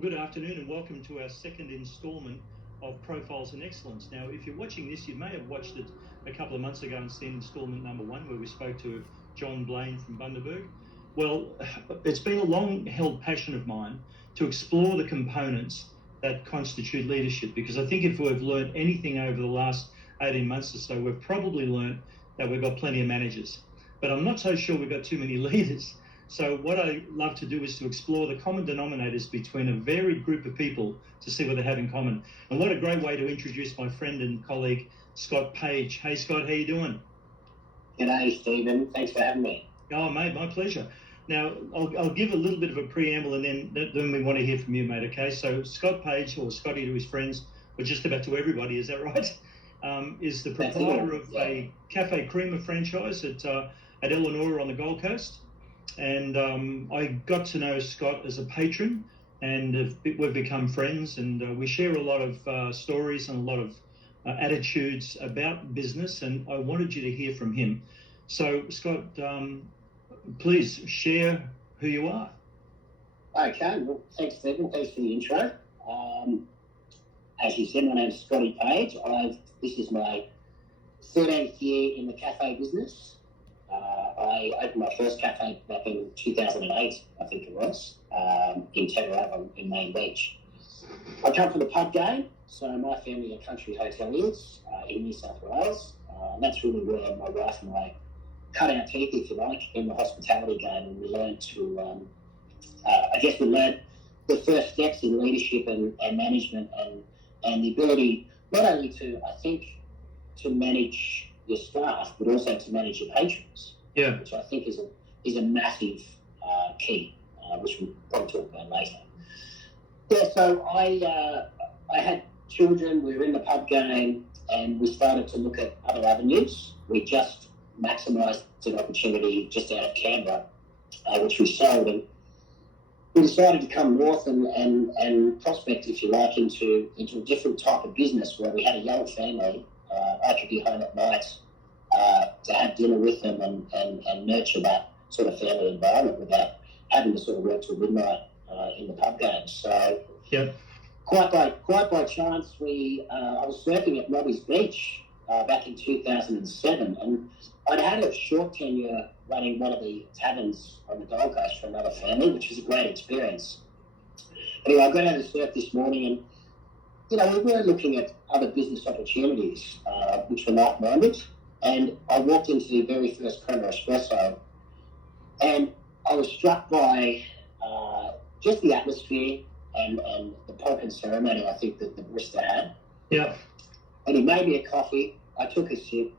Well, good afternoon and welcome to our second instalment of Profiles in Excellence. Now, if you're watching this, you may have watched it a couple of months ago and seen instalment number 1, where we spoke to John Blaine from Bundaberg. Well, it's been a long-held passion of mine to explore the components that constitute leadership, because I think if we've learned anything over the last 18 months or so, we've probably learned that we've got plenty of managers. But I'm not so sure we've got too many leaders. So what I love to do is to explore the common denominators between a varied group of people to see what they have in common. And what a great way to introduce my friend and colleague, Scott Page. Hey, Scott, how you doing? G'day, Stephen. Thanks for having me. Oh, mate, my pleasure. Now, I'll give a little bit of a preamble and then we want to hear from you, mate, okay? So Scott Page, or Scotty to his friends, or just about to everybody, is that right? Is the proprietor of a Cafe Creamer franchise at Eleanor on the Gold Coast. And I got to know Scott as a patron, and we've become friends, and we share a lot of stories and a lot of attitudes about business, and I wanted you to hear from him. So, Scott, please share who you are. Okay, well, thanks, Stephen. Thanks for the intro. As you said, my name's Scotty Page. This is my 13th year in the cafe business. I opened my first cafe back in 2008, I think it was, in Tenerife in Main Beach. I come from the pub game, so my family are country hoteliers in New South Wales. And that's really where my wife and I cut our teeth, if you like, in the hospitality game, and we learned to, we learned the first steps in leadership and management and the ability not only to, I think, to manage your staff, but also to manage your patrons. Yeah. Which I think is a massive key, which we'll probably talk about later. Yeah, so I had children, we were in the pub game, and we started to look at other avenues. We just maximised an opportunity just out of Canberra, which we sold, and we decided to come north and prospect, if you like, into a different type of business where we had a young family. I could be home at night to have dinner with them and nurture that sort of family environment without having to sort of work till midnight in the pub game. So, yep. Quite by chance, I was surfing at Robbie's Beach back in 2007, and I'd had a short tenure running one of the taverns on the Gold Coast for another family, which was a great experience. Anyway, I got out to surf this morning, and we were looking at other business opportunities, which were like-minded, and I walked into the very first Crema Espresso, and I was struck by just the atmosphere and the pomp and ceremony, I think, that the barista had. Yeah. And he made me a coffee. I took a sip.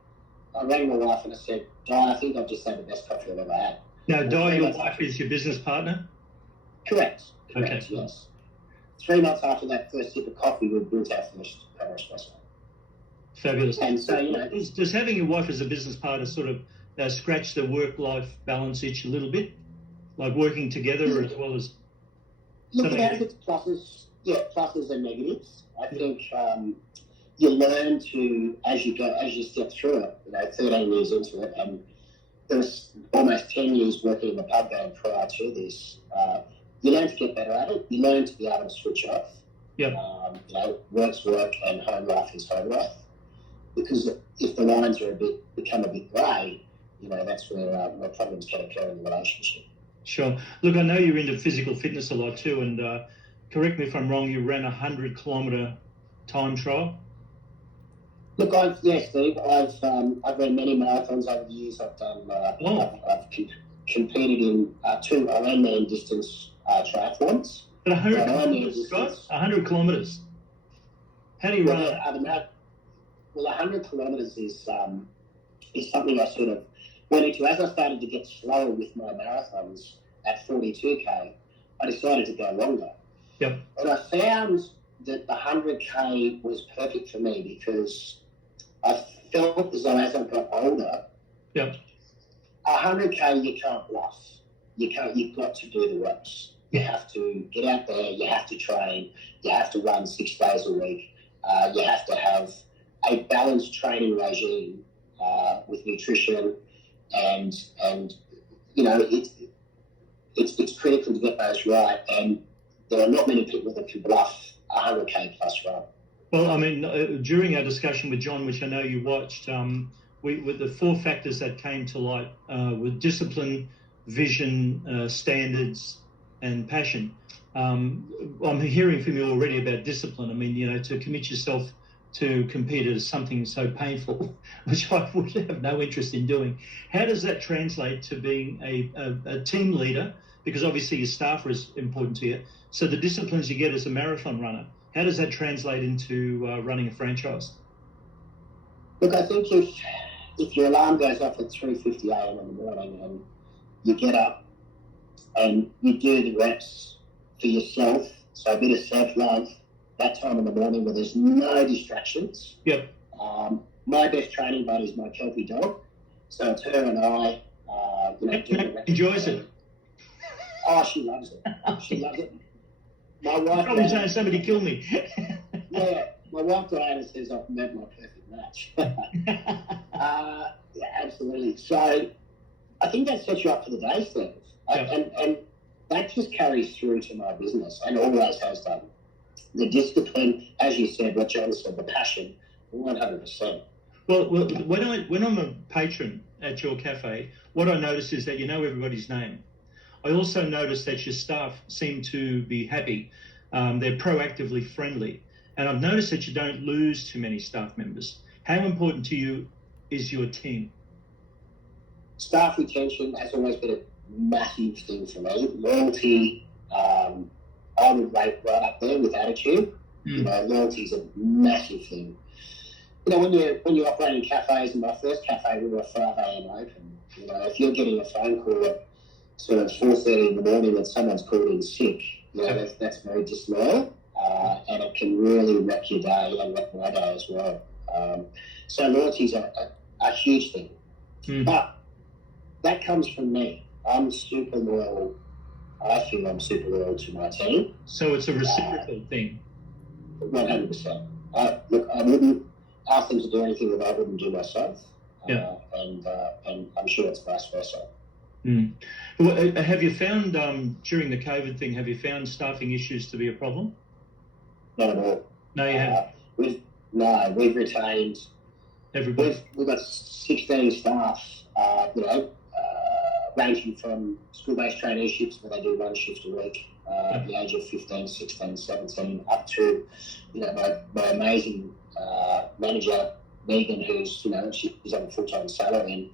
I rang my wife and I said, Di, I think I've just had the best coffee I've ever had. Now, Di, your wife is your business partner? Correct, okay. Yes. 3 months after that first sip of coffee, we built our first Crema Espresso. Fabulous. And so, does having your wife as a business partner sort of scratch the work-life balance itch a little bit? Like working together as well as... Look at its pluses and negatives. I think you learn to, as you step through it, 13 years into it, and there was almost 10 years working in the pub game prior to this, you learn to get better at it. You learn to be able to switch off. Yep. Work's work and home life is home life. Because if the lines become a bit grey, that's where problems can occur in the relationship. Sure. Look, I know you're into physical fitness a lot too, and correct me if I'm wrong, you ran a 100-kilometre time trial? Look, Steve, I've run many marathons over the years. I've done. I've competed in 2 Ironman distance triathlons. But 100 kilometres, Scott? 100 kilometres. How do you run it? 100 kilometres is something I sort of went into. As I started to get slower with my marathons at 42k, I decided to go longer. Yep. And I found that the 100k was perfect for me because I felt as though as I got older, yep, 100k you can't bluff. You've got to do the reps. You have to get out there. You have to train. You have to run 6 days a week. You have to have a balanced training regime with nutrition, and it's critical to get those right. And there are not many people that can bluff a 100K plus run. Well, I mean, during our discussion with John, which I know you watched, with the 4 factors that came to light were discipline, vision, standards, and passion. I'm hearing from you already about discipline. I mean, to commit yourself to compete at something so painful, which I would have no interest in doing. How does that translate to being a team leader? Because obviously your staff is important to you. So the disciplines you get as a marathon runner, how does that translate into running a franchise? Look, I think if your alarm goes off at 3:50 a.m. in the morning and you get up and you do the reps for yourself, so a bit of self-love, that time in the morning where there's no distractions. Yep. My best training buddy is my Kelpie dog, so it's her and I. Enjoys it. Oh, she loves it. She loves it. My wife. Probably saying somebody kill me. Yeah, my wife Diana says I've met my perfect match. Yeah, absolutely. So I think that sets you up for the day, Steve. And that just carries through to my business and always has done. The discipline, as you said, what John said, the passion, 100%. Well, when I'm a patron at your cafe, what I notice is that you know everybody's name. I also notice that your staff seem to be happy. They're proactively friendly. And I've noticed that you don't lose too many staff members. How important to you is your team? Staff retention has always been a massive thing for me. Loyalty, I would rate right up there with attitude. Loyalty is a massive thing. When you're operating cafes, in my first cafe, we were a 5 a.m. open. If you're getting a phone call at sort of 4:30 in the morning that someone's called in sick, that's very disloyal, and it can really wreck your day and wreck my day as well. So loyalty is a huge thing. But that comes from me. I'm super loyal. I feel I'm super loyal to my team. So it's a reciprocal thing. 100%. Look, I wouldn't ask them to do anything that I wouldn't do myself. Yeah. And I'm sure it's vice versa. Well, have you found, during the COVID thing, have you found staffing issues to be a problem? Not at all. No, you haven't? We've retained everybody. We've got 16 staff, ranging from school-based traineeships where they do 1 shift a week, at the age of 15, 16, 17, up to, my amazing manager, Megan, who's, she's on a full-time salary. And,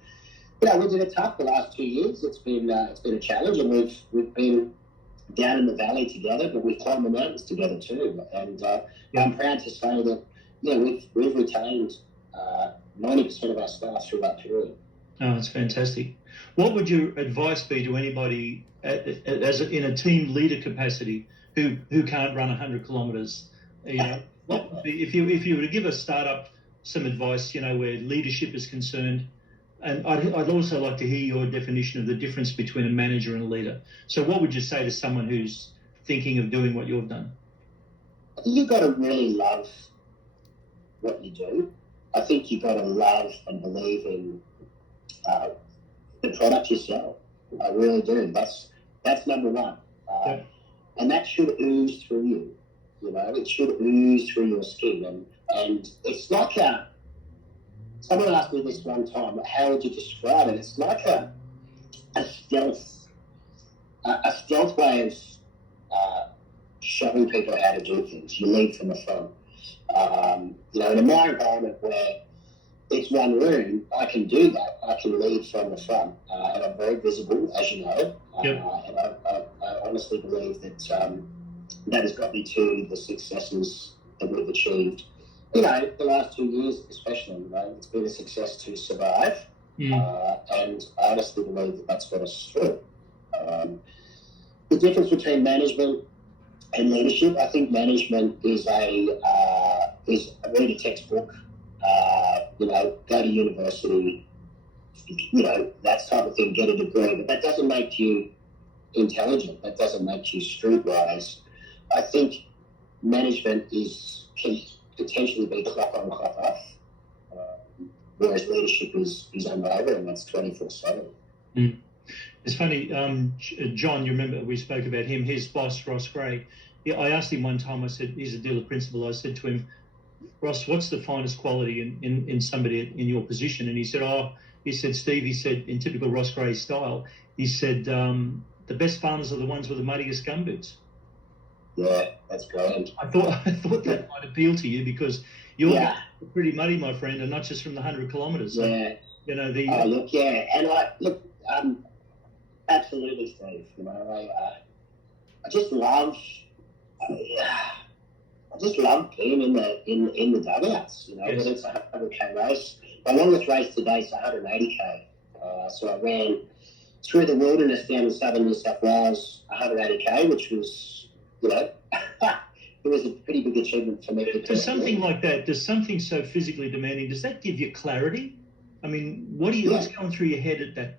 we did it tough the last 2 years. It's been a challenge, and we've been down in the valley together, but we've climbed the mountains together too. And I'm proud to say that, we've retained 90% of our staff through that period. Oh, that's fantastic. What would your advice be to anybody in a team leader capacity who can't run 100 kilometres? What would be, if you were to give a startup some advice, where leadership is concerned? And I'd also like to hear your definition of the difference between a manager and a leader. So what would you say to someone who's thinking of doing what you've done? I think you've got to really love what you do. I think you've got to love and believe in the product you sell. I really do. That's number one. And that should ooze through you. It should ooze through your skin. And it's like someone asked me this one time, how would you describe it? It's like a stealth way of showing people how to do things. You lead from the front. In my environment where it's one room, I can do that. I can lead from the front. And I'm very visible, as you know. And I honestly believe that that has got me to the successes that we've achieved. The last 2 years especially, it's been a success to survive. And I honestly believe that that's got us through. The difference between management and leadership, I think management is read a textbook, go to university, that type of thing, get a degree, but that doesn't make you intelligent. That doesn't make you streetwise. I think management can potentially be clock on, clock off, whereas leadership is unwavering. That's 24/7. It's funny, John, you remember we spoke about him, his boss, Ross Gray, I asked him one time, I said, he's a dealer principal, I said to him, Ross, what's the finest quality in somebody in your position? And he said, Steve, he said, in typical Ross Gray style, he said, the best farmers are the ones with the muddiest gumboots. Yeah, that's great. I thought that might appeal to you because you're pretty muddy, my friend, and not just from the 100 kilometres. So, yeah. You know, absolutely, Steve. You know, I just love being in the dugouts. You know, whether it's a 100k race. My longest race today is 180k. So I ran through the wilderness down in southern New South Wales, 180k, which was, you know, it was a pretty big achievement for me. Does something like that, does something so physically demanding, does that give you clarity? I mean, what's going through your head at that?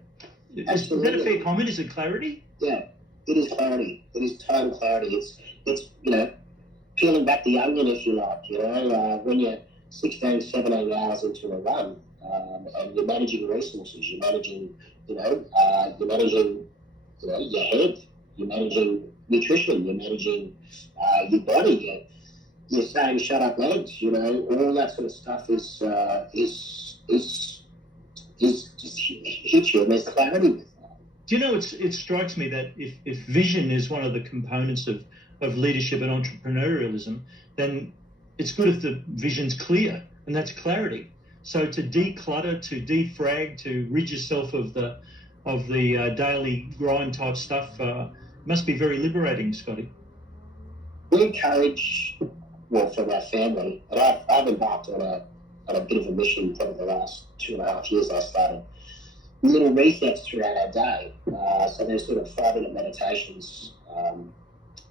Is that a fair comment? Is it clarity? Yeah, it is clarity. It is total clarity. It's you know, peeling back the onion, if you like. You know, when you're 16, 17 hours into a run, and you're managing resources, you're managing your head, you're managing nutrition, you're managing your body, you're saying shut up legs, you know, all that sort of stuff is just hits you, and there's clarity with that. Do you know, it strikes me that if vision is one of the components of leadership and entrepreneurialism, then it's good if the vision's clear, and that's clarity. So to declutter, to defrag, to rid yourself of the daily grind type stuff must be very liberating, Scotty. We encourage, from our family, and I've embarked on a bit of a mission probably the last 2.5 years. I started little resets throughout our day. So there's sort of 5-minute meditations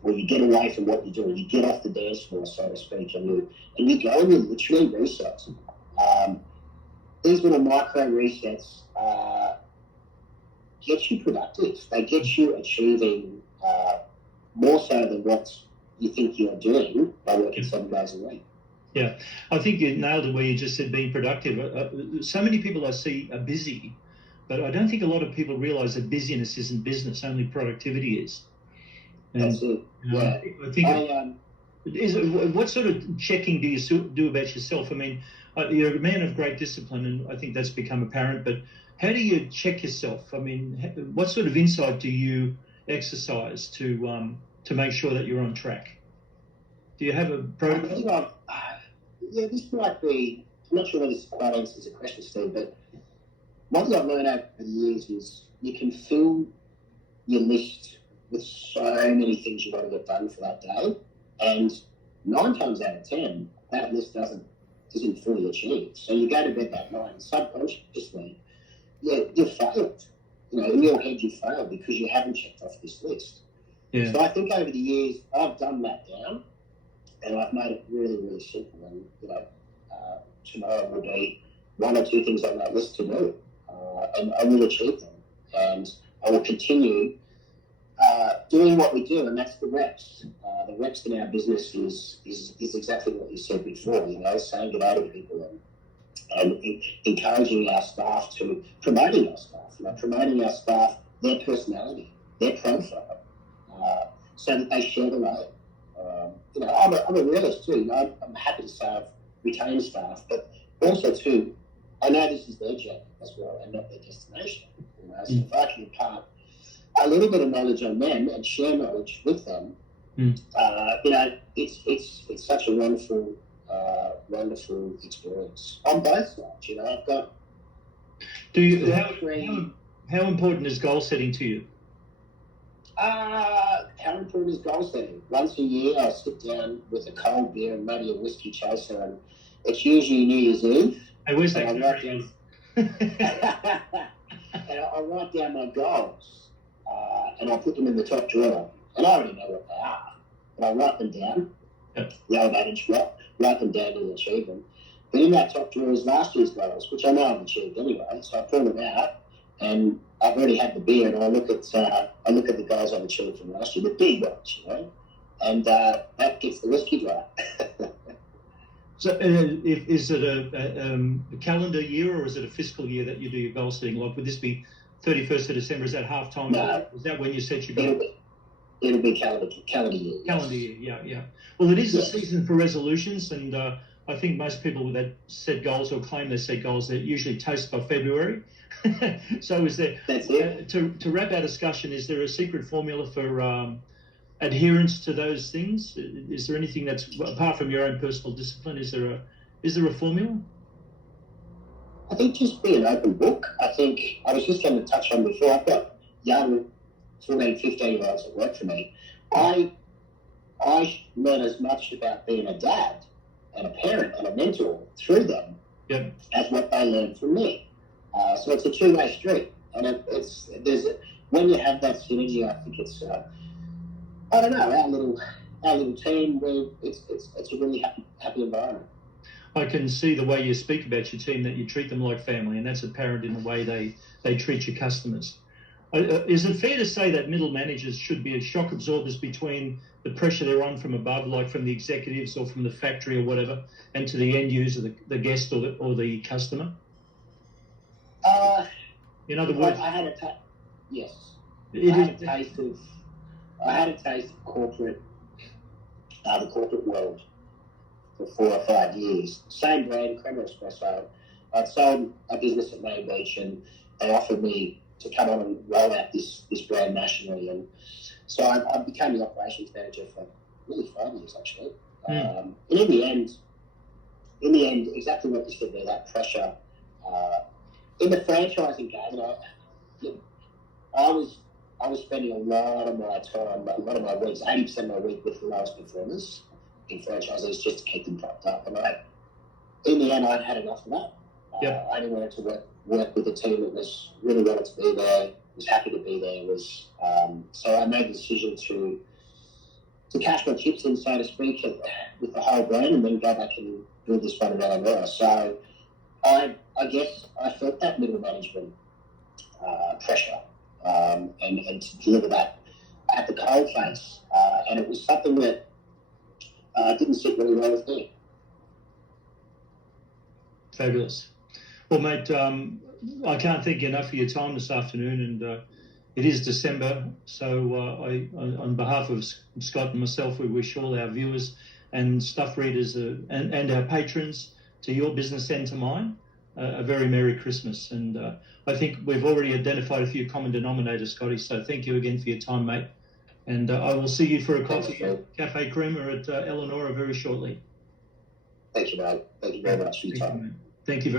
where you get away from what you're doing, you get off the dance floor, so to speak, and you go and you literally reset. These little micro resets get you productive. They get you achieving more so than what you think you're doing by working 7 days a week. Yeah, I think you nailed it where you just said being productive. So many people I see are busy, but I don't think a lot of people realise that busyness isn't business, only productivity is. And, that's it. Yeah. I think what sort of checking do you do about yourself? I mean, you're a man of great discipline, and I think that's become apparent, but how do you check yourself? I mean, what sort of insight do you exercise to make sure that you're on track? Do you have a protocol? This might be, I'm not sure whether this quite answers the question, Steve, but one thing I've learned over the years is you can fill your list with so many things you want to get done for that day, and 9 times out of 10, that list isn't fully achieved. So you go to bed that night and subconsciously, you've failed. You know, in your head you failed because you haven't checked off this list. Yeah. So I think over the years I've done that down, and I've made it really, really simple. And you know, tomorrow will be 1 or 2 things on that list to do, and I will achieve them. And I will continue doing what we do, and that's the reps. The reps in our business is exactly what you said before. You know, saying good day to people and encouraging our staff to promoting our staff. You know, promoting our staff, their personality, their profile, so that they share the load. You know, I'm a realist too. You know, I'm happy to say I've retained staff, but also too, I know this is their journey as well and not their destination. You know, so if I can impart a little bit of knowledge on them and share knowledge with them, you know, it's such a wonderful experience on both sides. You know, I've got. How important is goal setting to you? How important is goal setting? Once a year, I'll sit down with a cold beer and maybe a whiskey chaser, and it's usually New Year's Eve. Hey, where's that? And I'll write down my goals, and I'll put them in the top drawer. And I already know what they are, but I write them down. Yep. The old adage, write them down and achieve them. But in that top drawer is last year's goals, which I know I've achieved anyway. So I pull them out, and I've already had the beer, and I look at the goals I've achieved from last year, the big ones, you know, and that gets the whiskey dry. So, is it a calendar year or is it a fiscal year that you do your goal setting? Like, would this be 31st of December? Is that half time? No. Is that when you set your goal? It'll be calendar year. Calendar year, yeah. Well, it is a season for resolutions, and I think most people that set goals or claim they set goals, they're usually toast by February. So is there, to wrap our discussion, is there a secret formula for adherence to those things? Is there anything that's, apart from your own personal discipline, is there a formula? I think just be an open book. I think I was just going to touch on before, I've got young 14, 15-year-olds that work for me. I learn as much about being a dad and a parent and a mentor through them as what they learn from me. So it's a two-way street, and when you have that synergy, I think it's I don't know, our little team. It's a really happy environment. I can see the way you speak about your team, that you treat them like family, and that's apparent in the way they treat your customers. Is it fair to say that middle managers should be shock absorbers between the pressure they're on from above, like from the executives or from the factory or whatever, and to the end user, the guest or the customer? In other words, I had a taste of the corporate world for 4 or 5 years. Same brand, Crema Espresso. I'd sold a business at Main Beach, and they offered me to come on and roll out this brand nationally. And so I became the operations manager for really 5 years, actually. And in the end, exactly what you said there, that pressure. In the franchising game, I was spending a lot of my time, a lot of my weeks, 80% of my week with the lowest performers in franchises, just to keep them propped up. And in the end, I'd had enough of that. I didn't want to work with a team that was really wanted to be there, was happy to be there. So I made the decision to cash my chips in, so to speak, with the whole brand, and then go back and build this one around there. So I guess I felt that middle management pressure, and to deliver that at the coalface, and it was something that didn't sit really well with me. Fabulous. Well, mate, I can't thank you enough for your time this afternoon, and it is December, so on behalf of Scott and myself, we wish all our viewers and stuff readers and our patrons, to your business and to mine, a very Merry Christmas. And I think we've already identified a few common denominators, Scotty, so thank you again for your time, mate. And I will see you for a coffee at Cafe Crema at Eleonora very shortly. Thank you, mate. Thank you very much for your time. Thank you very much.